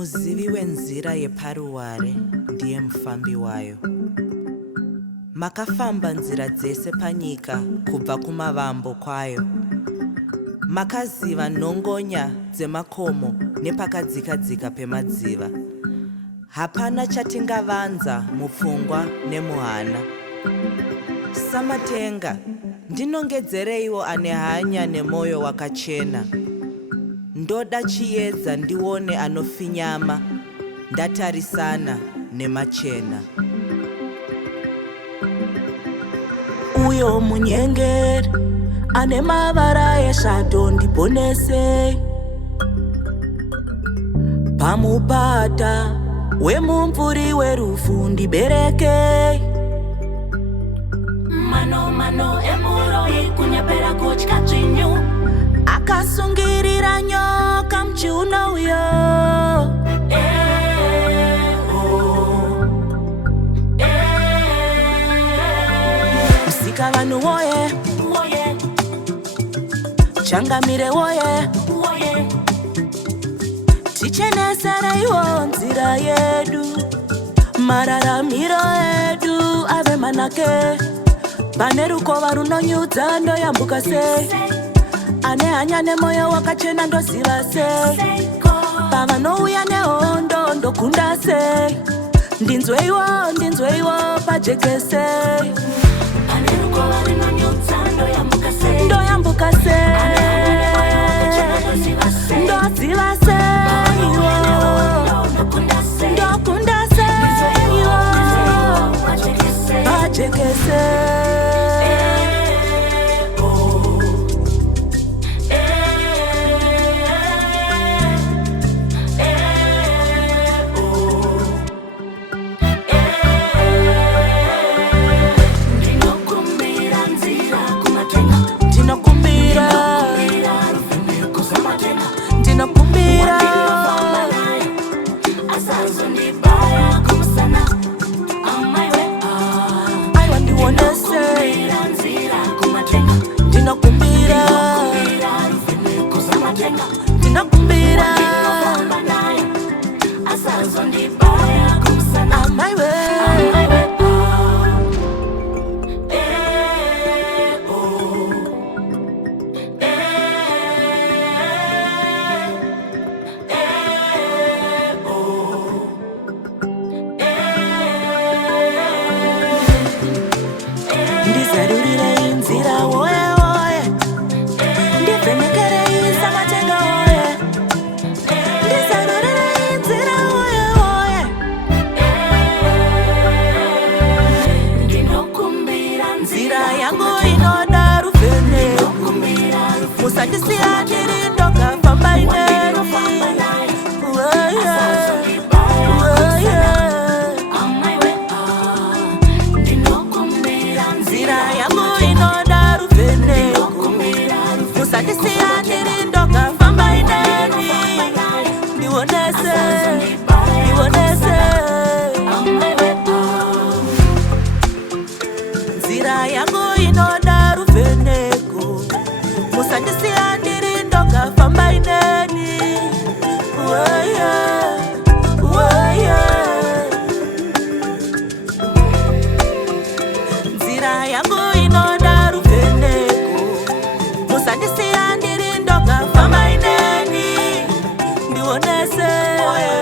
Muzivi wenzira yeparuware ndiye mufambi wayo. Makafamba nzira dzese panyika kubva kumavambo kwayo. Makaziva nhongonya dzemakomo nepakadzika-dzika pemadziva. Hapana chatingavanza mupfungwa nemuhana. Samatenga, ndinongedzereiwo ane hanya nemoyo wakachena. Ndoda chiedza ndione anofinyama, ndatarisana nemachena. Uyo munyengeri ane mavara eshato ndiponese. Pamupata wemumvuri werufu ndibereke. Mano emuroi kunyepera kutya dzvinyu. Akasungirira nyoka muchiuno uyo. Musika vanhu woye, changamire woye, tichenesereiwo nzira yedu. Mararamiro edu ave manake. Pane rukova runonyudza ndoyambuka sei. Ane hanya nemoyo wakachena ndoziva sei. Pavanouya nehondo ndokunda sei. Ndinzweiwo pajekese. Pane rukova runonyudza ndoyambuka sei. Ndoyambuka sei. Ndoziva sei. Ndokunda sei. Pajekese. Musandisiya ndiri ndoga famba ineni ndionese.